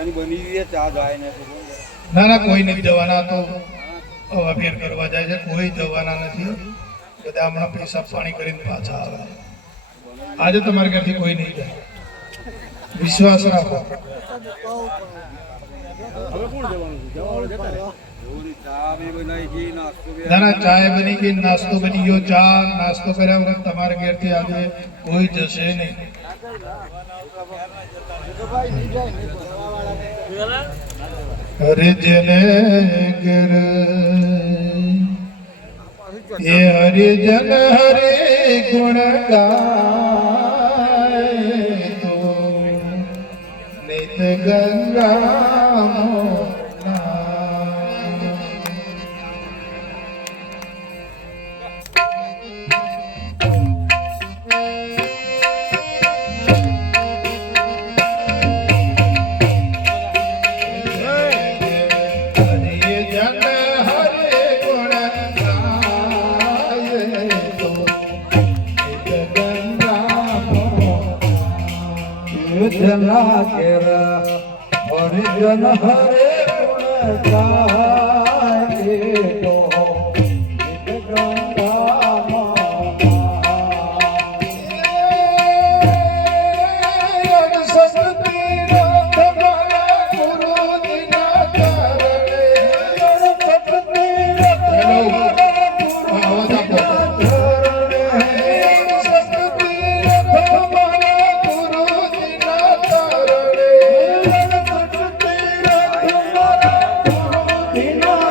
અને બની ગયા ચા જાય ને ના ના કોઈ જવાનો તો અભિયર કરવા જાય છે કોઈ જવાનો નથી કે આમણા પીસપ પાણી કરીને પાછા આવા આજે તો марકેટ થી કોઈ નહીં જાય વિશ્વાસ રાખો અમે કોણ દેવાનું જોરી ચા બની કે નાસ્તો કે ધન ચા બની કે નાસ્તો બની યો ચા નાસ્તો કરામ તમાર ઘર થી આજે કોઈ જશે નહીં હરે જને ગર એ હરિજન હરે ગુણ ગાય તો નિત ગંગા વિઘ્ન કેર હરિજન હરે ગુણ ગાય Martina.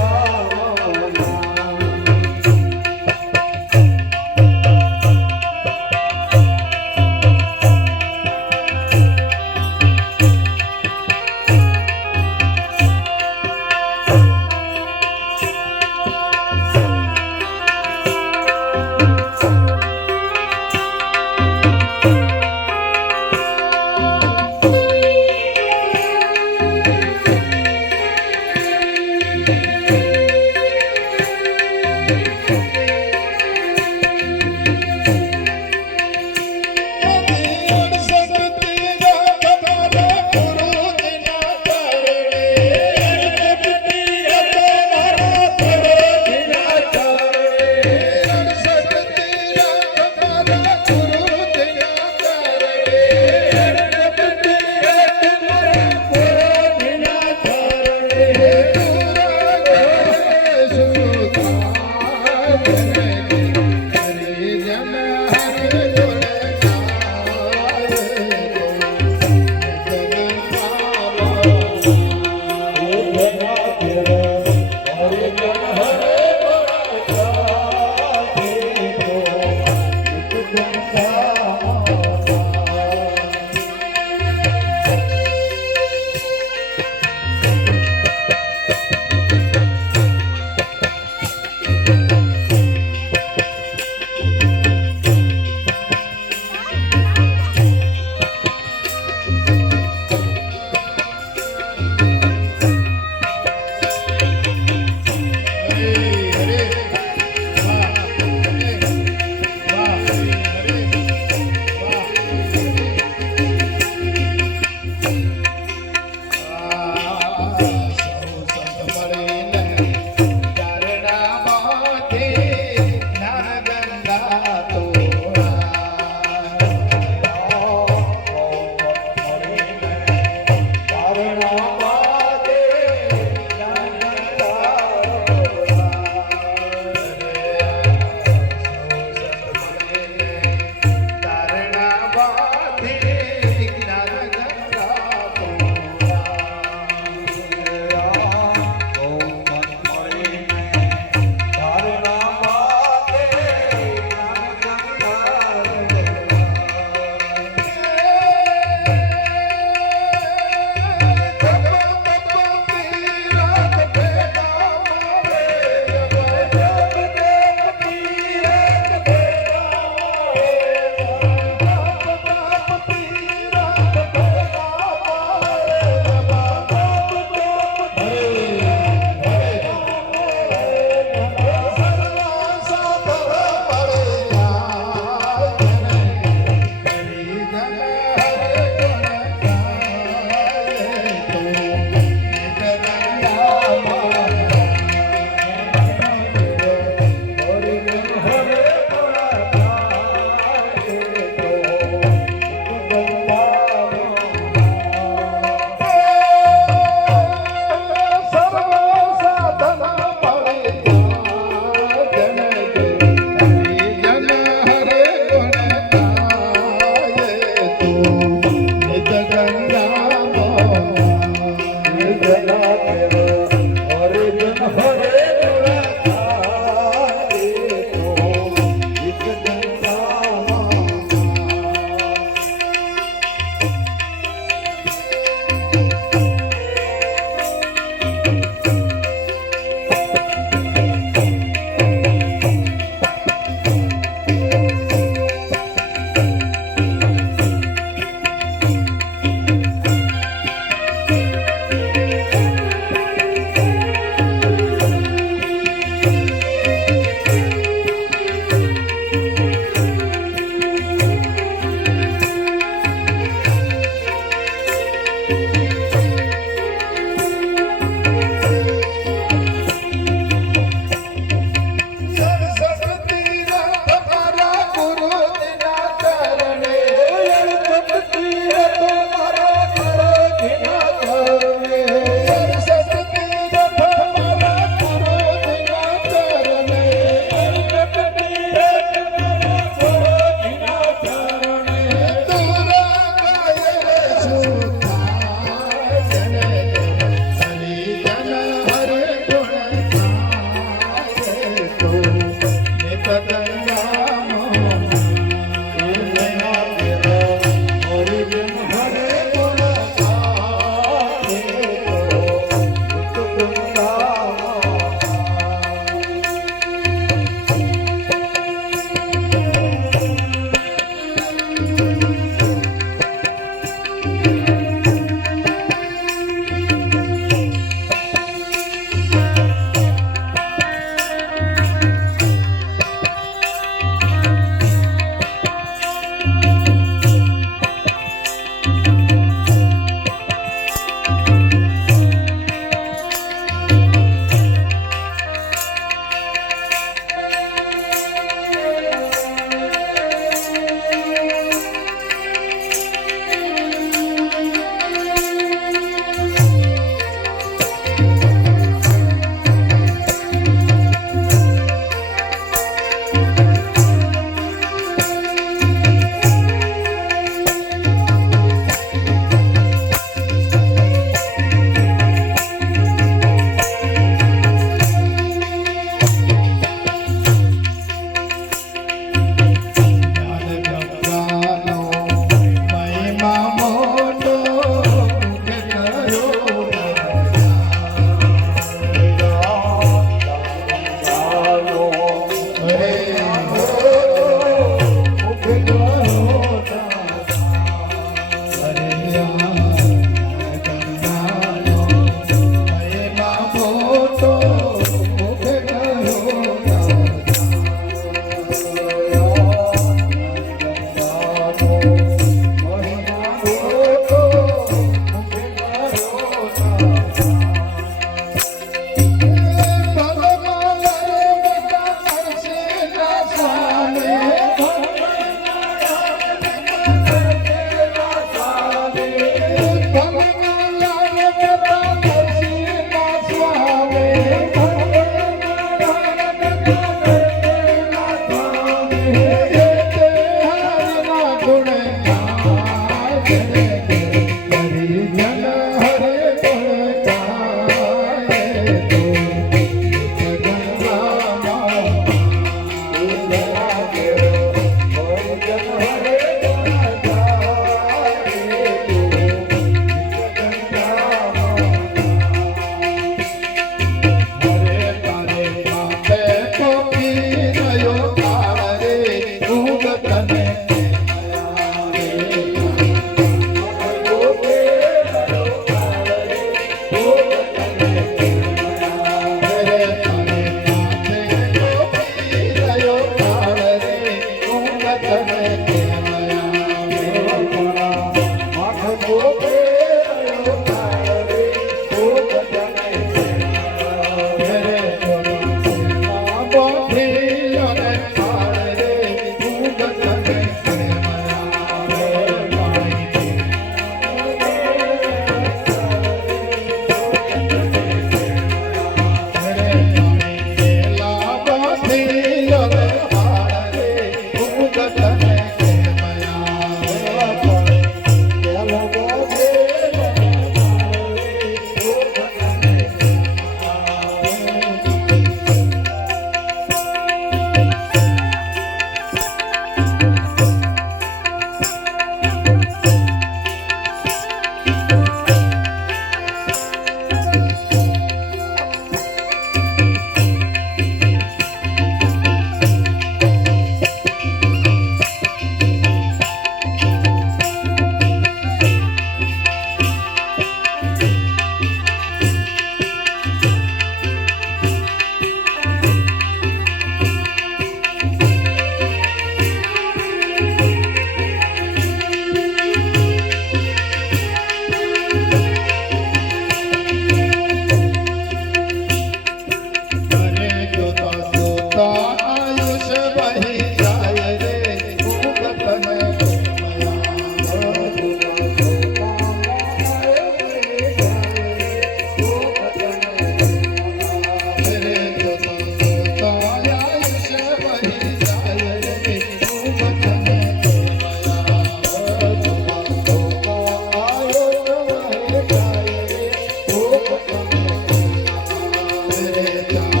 Yeah.